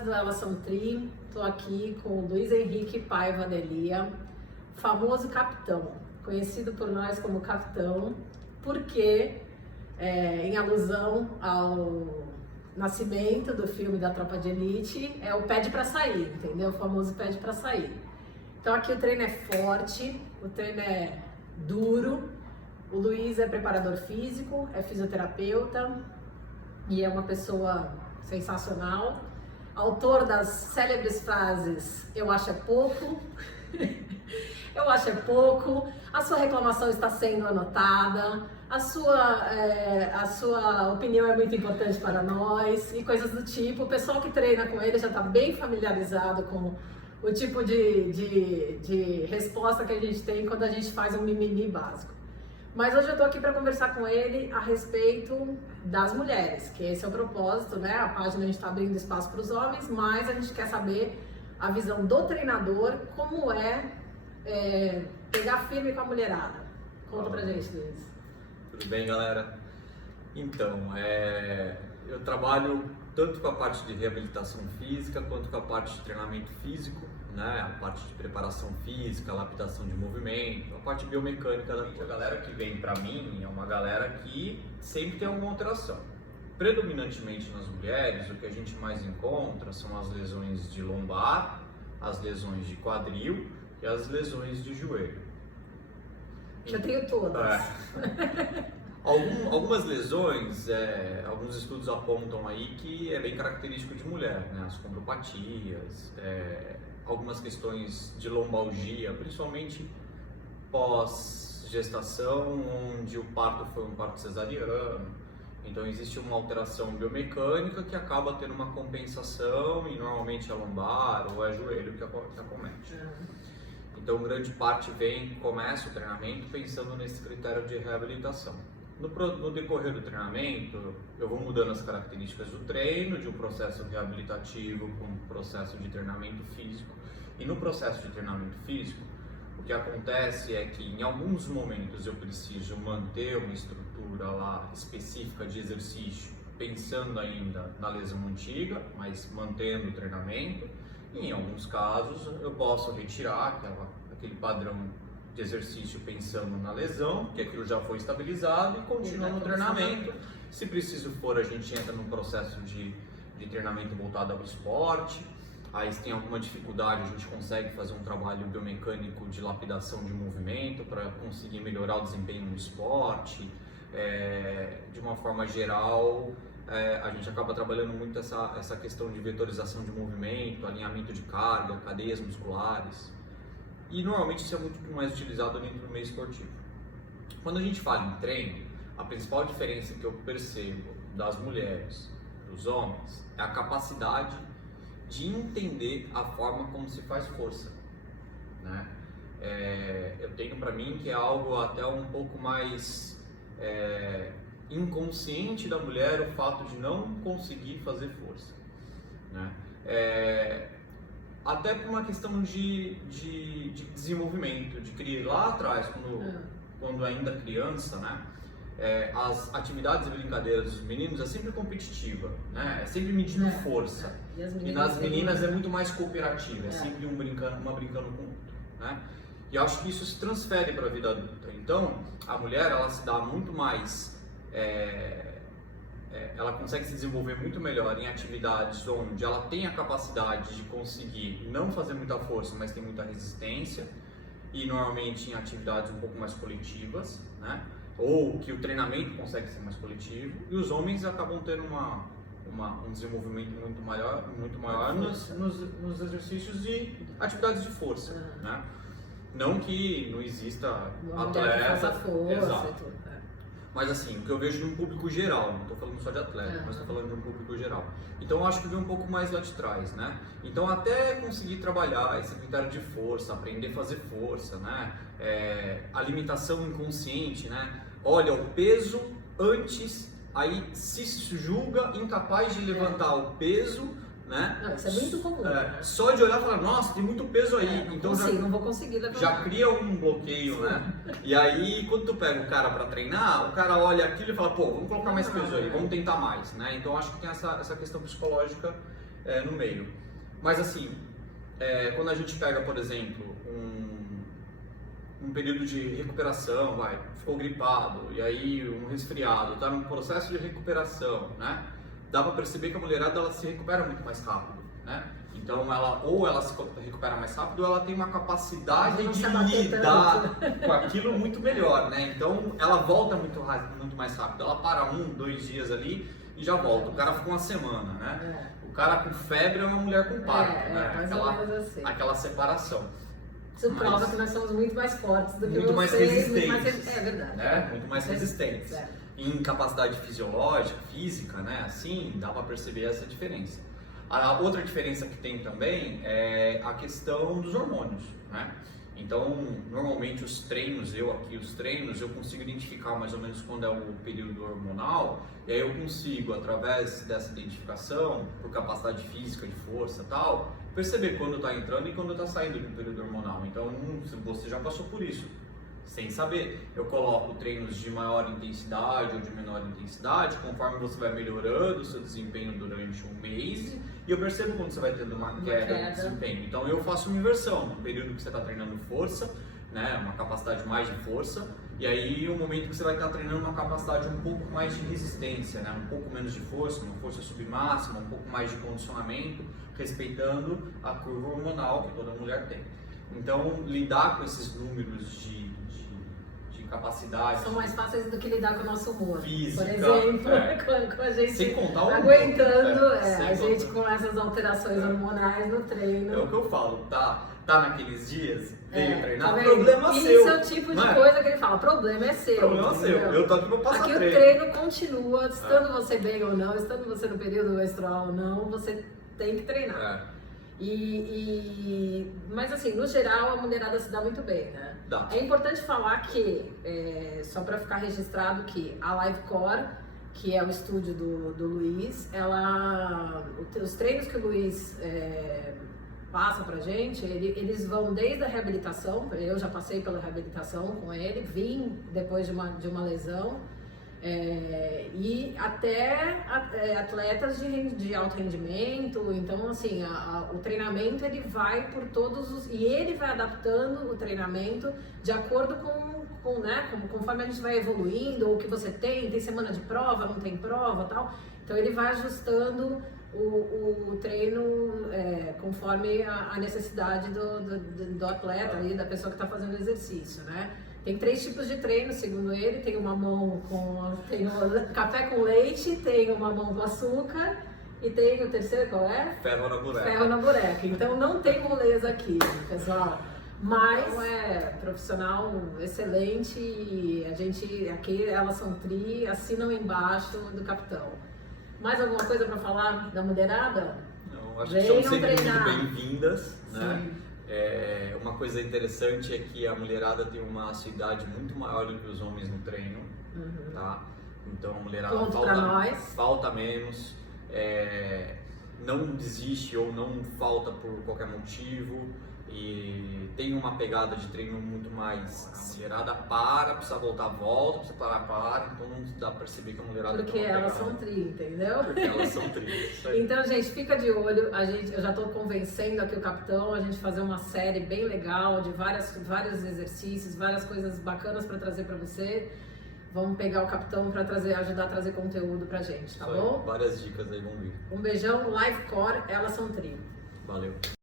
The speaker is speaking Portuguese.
Do Elas São Tri, estou aqui com o Luiz Henrique Paiva Delia, famoso capitão, conhecido por nós como capitão, porque em alusão ao nascimento do filme da Tropa de Elite, é o pede para sair, entendeu? O famoso pede para sair. Então aqui o treino é forte, o treino é duro, o Luiz é preparador físico, é fisioterapeuta e é uma pessoa sensacional. Autor das célebres frases, eu acho é pouco, eu acho é pouco, a sua reclamação está sendo anotada, a sua opinião é muito importante para nós e coisas do tipo. O pessoal que treina com ele já está bem familiarizado com o tipo de resposta que a gente tem quando a gente faz um mimimi básico. Mas hoje eu tô aqui para conversar com ele a respeito das mulheres, que esse é o propósito, né? A página a gente está abrindo espaço para os homens, mas a gente quer saber a visão do treinador, como pegar firme com a mulherada. Conta pra gente, Luiz. Tudo bem, galera? Então, eu trabalho tanto com a parte de reabilitação física quanto com a parte de treinamento físico, né? A parte de preparação física, lapidação de movimento, a parte biomecânica da coisa. A galera que vem pra mim é uma galera que sempre tem alguma alteração. Predominantemente nas mulheres, o que a gente mais encontra são as lesões de lombar, as lesões de quadril e as lesões de joelho. Já tenho todas. Algumas lesões, alguns estudos apontam aí que é bem característico de mulher, né? As condropatias, algumas questões de lombalgia, principalmente pós-gestação, onde o parto foi um parto cesariano. Então existe uma alteração biomecânica que acaba tendo uma compensação e normalmente é lombar ou é joelho que acomete. Então grande parte começa o treinamento pensando nesse critério de reabilitação. No decorrer do treinamento, eu vou mudando as características do treino, de um processo reabilitativo para um processo de treinamento físico. E no processo de treinamento físico, o que acontece é que em alguns momentos eu preciso manter uma estrutura lá específica de exercício, pensando ainda na lesão antiga, mas mantendo o treinamento. E em alguns casos eu posso retirar aquele padrão de exercício pensando na lesão, que aquilo já foi estabilizado e continua no treinamento. Se preciso for, a gente entra num processo de treinamento voltado ao esporte. Aí se tem alguma dificuldade, a gente consegue fazer um trabalho biomecânico de lapidação de movimento para conseguir melhorar o desempenho no esporte. De uma forma geral, a gente acaba trabalhando muito essa questão de vetorização de movimento, alinhamento de carga, cadeias musculares. E normalmente isso é muito mais utilizado dentro do meio esportivo. Quando a gente fala em treino, a principal diferença que eu percebo das mulheres dos homens é a capacidade de entender a forma como se faz força, né? Eu tenho para mim que é algo até um pouco mais inconsciente da mulher o fato de não conseguir fazer força, né? Até por uma questão de desenvolvimento, de criar lá atrás, quando ainda criança, né? As atividades e brincadeiras dos meninos é sempre competitiva, né? É sempre medindo força. E nas meninas é muito mais cooperativa, é sempre uma brincando com o outro, né? E eu acho que isso se transfere para a vida adulta. Então, a mulher, ela se dá muito mais... ela consegue se desenvolver muito melhor em atividades onde ela tem a capacidade de conseguir não fazer muita força, mas tem muita resistência, e normalmente em atividades um pouco mais coletivas, né? Ou que o treinamento consegue ser mais coletivo, e os homens acabam tendo um desenvolvimento muito maior nos exercícios de atividades de força, né? Não que não exista atleta, exato. Mas assim, o que eu vejo de um público geral, não estou falando só de atleta, mas estou falando de um público geral. Então eu acho que vem um pouco mais lá de trás, né? Então até conseguir trabalhar esse critério de força, aprender a fazer força, né? A limitação inconsciente, né? Olha o peso antes, aí se julga incapaz de levantar o peso, né? Não, isso é muito comum. Só de olhar e falar, nossa, tem muito peso aí. Então não vou conseguir levantar. Já cria um bloqueio, né? E aí, quando tu pega o cara para treinar, o cara olha aquilo e fala, pô, vamos colocar mais peso aí, vamos tentar mais, né? Então acho que tem essa questão psicológica no meio. Mas assim, quando a gente pega, por exemplo, um período de recuperação, ficou gripado, e aí um resfriado, está num processo de recuperação, né? Dá para perceber que a mulherada ela se recupera muito mais rápido, né? Então ela se recupera mais rápido, ou ela tem uma capacidade de lidar com aquilo muito melhor, né? Então ela volta muito mais rápido. Ela para 1, 2 dias ali e já volta. O cara fica uma semana, né? O cara com febre é uma mulher com parto, né? Aquela separação. Isso prova que nós somos muito mais fortes do que muito mais resistentes. É verdade. Né? Muito mais resistentes. Em capacidade fisiológica, física, né? Assim, dá para perceber essa diferença. A outra diferença que tem também é a questão dos hormônios, né? Então, normalmente os treinos, eu consigo identificar mais ou menos quando é o período hormonal, e aí eu consigo, através dessa identificação, por capacidade física, de força e tal, perceber quando está entrando e quando está saindo do período hormonal. Então, você já passou por isso, sem saber. Eu coloco treinos de maior intensidade ou de menor intensidade, conforme você vai melhorando o seu desempenho durante um mês, e eu percebo quando você vai tendo uma queda de desempenho. Então eu faço uma inversão, no período que você está treinando força, né, uma capacidade mais de força, e aí o momento que você vai estar treinando uma capacidade um pouco mais de resistência, né, um pouco menos de força, uma força submáxima, um pouco mais de condicionamento, respeitando a curva hormonal que toda mulher tem. Então lidar com esses números de capacidade. São mais fáceis do que lidar com o nosso humor. Física, por exemplo, com a gente sem contar o aguentando a gente com essas alterações hormonais no treino. É o que eu falo, tá naqueles dias, veio treinar, tá problema seu. Isso é o tipo de coisa que ele fala, problema é seu. Problema seu, eu tô aqui pra passar aqui treino. O treino continua, estando você bem ou não, estando você no período menstrual ou não, você tem que treinar. Mas assim, no geral, a mulherada se dá muito bem, né? É importante falar que, só para ficar registrado, que a Livecore, que é o estúdio do Luiz, os treinos que o Luiz passa pra gente, eles vão desde a reabilitação. Eu já passei pela reabilitação com ele, vim depois de uma lesão, e até atletas de alto rendimento. Então assim, o treinamento ele vai por e ele vai adaptando o treinamento de acordo conforme a gente vai evoluindo, ou o que você tem semana de prova, não tem prova, tal. Então ele vai ajustando o treino conforme a necessidade do atleta e da pessoa que está fazendo o exercício, né? Tem 3 tipos de treino, segundo ele. Tem o mamão tem o café com leite, tem o mamão com açúcar e tem o terceiro, qual é? Ferro na bureca. Ferro na bureca. Então não tem moleza aqui, pessoal. Mas profissional excelente, e a gente aqui, elas são tri, assinam embaixo do capitão. Mais alguma coisa para falar da mulherada? Não, acho que são sempre treinar. Muito bem-vindas, né? Sim. Uma coisa interessante é que a mulherada tem uma assiduidade muito maior do que os homens no treino, tá? Então a mulherada falta menos, não desiste ou não falta por qualquer motivo, e tem uma pegada de treino muito mais acelerada. Precisa voltar, volta, precisa parar, então não dá pra perceber que a mulherada porque elas são tri, entendeu? Porque elas são tri. Então, gente, fica de olho. Eu já tô convencendo aqui o capitão a gente fazer uma série bem legal de vários exercícios, várias coisas bacanas pra trazer pra você. Vamos pegar o capitão pra ajudar a trazer conteúdo pra gente, tá bom? Várias dicas aí vão vir. Um beijão, Livecore, elas são tri. Valeu.